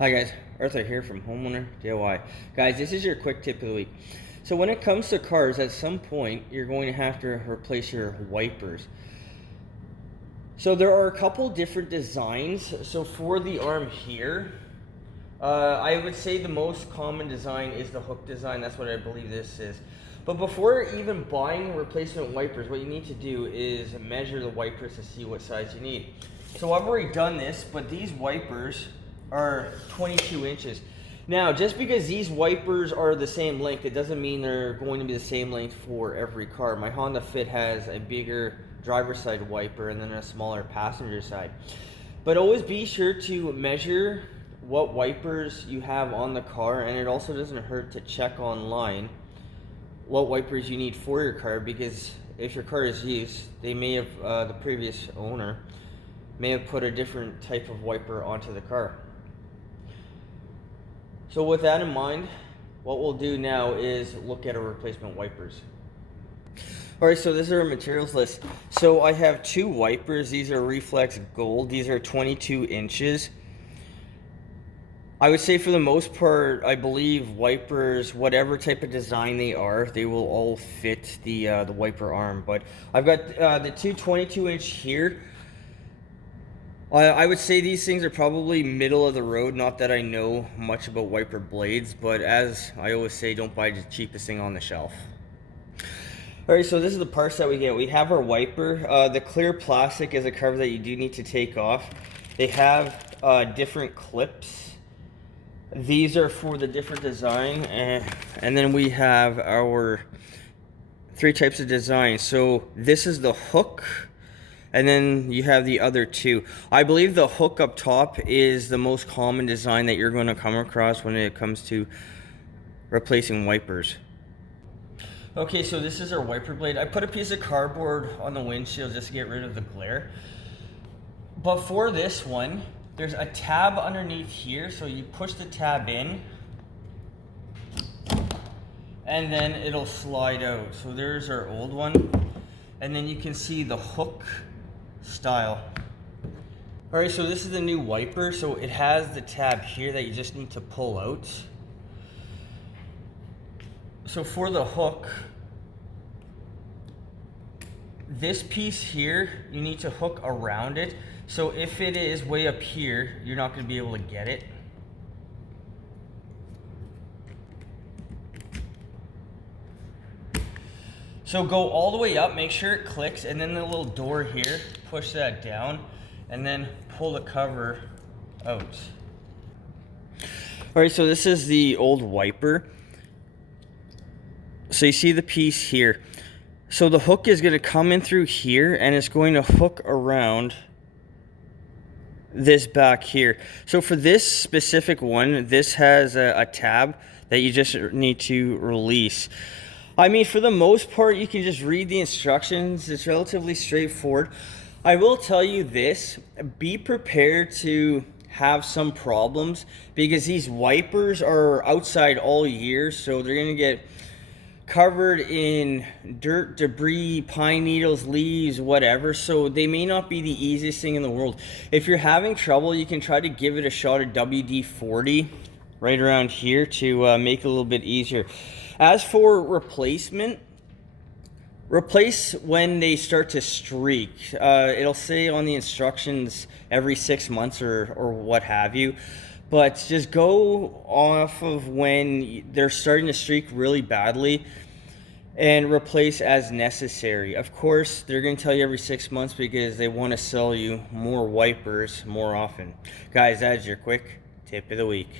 Hi guys, Arthur here from Homeowner DIY. Guys, this is your quick tip of the week. So when it comes to cars, at some point you're going to have to replace your wipers. So there are a couple different designs. So for the arm here, I would say the most common design is the hook design. That's what I believe this is. But before even buying replacement wipers, what you need to do is measure the wipers to see what size you need. So I've already done this, but these wipers are 22 inches. Now, just because these wipers are the same length, it doesn't mean they're going to be the same length for every car. My Honda Fit has a bigger driver's side wiper and then a smaller passenger side. But always be sure to measure what wipers you have on the car, and it also doesn't hurt to check online what wipers you need for your car, because if your car is used, they may have, the previous owner may have put a different type of wiper onto the car. So with that in mind, what we'll do now is look at our replacement wipers. Alright, so this is our materials list. So I have two wipers. These are Reflex Gold. These are 22 inches. I would say for the most part, I believe wipers, whatever type of design they are, they will all fit the wiper arm. But I've got the two 22 inch here. I would say these things are probably middle of the road. Not that I know much about wiper blades, but as I always say, don't buy the cheapest thing on the shelf. Alright, so this is the parts that we get. We have our wiper. The clear plastic is a cover that you do need to take off. They have different clips. These are for the different design. And then we have our three types of design. So this is the hook. And then you have the other two. I believe the hook up top is the most common design that you're going to come across when it comes to replacing wipers. Okay, so this is our wiper blade. I put a piece of cardboard on the windshield just to get rid of the glare. But for this one, there's a tab underneath here. So you push the tab in, and then it'll slide out. So there's our old one. And then you can see the hook style. Alright, so this is the new wiper. So it has the tab here that you just need to pull out. So for the hook, this piece here, you need to hook around it. So if it is way up here, you're not going to be able to get it. So go all the way up, make sure it clicks, and then the little door here, push that down, and then pull the cover out. Alright, so this is the old wiper. So you see the piece here. So the hook is going to come in through here, and it's going to hook around this back here. So for this specific one, this has a tab that you just need to release. I mean, for the most part, you can just read the instructions. It's relatively straightforward. I will tell you this, be prepared to have some problems, because these wipers are outside all year, so they're going to get covered in dirt, debris, pine needles, leaves, whatever. So they may not be the easiest thing in the world. If you're having trouble, you can try to give it a shot at WD-40 right around here to make it a little bit easier. As for replacement, replace when they start to streak. It'll say on the instructions every 6 months or what have you. But just go off of when they're starting to streak really badly and replace as necessary. Of course, they're going to tell you every 6 months because they want to sell you more wipers more often. Guys, that is your quick tip of the week.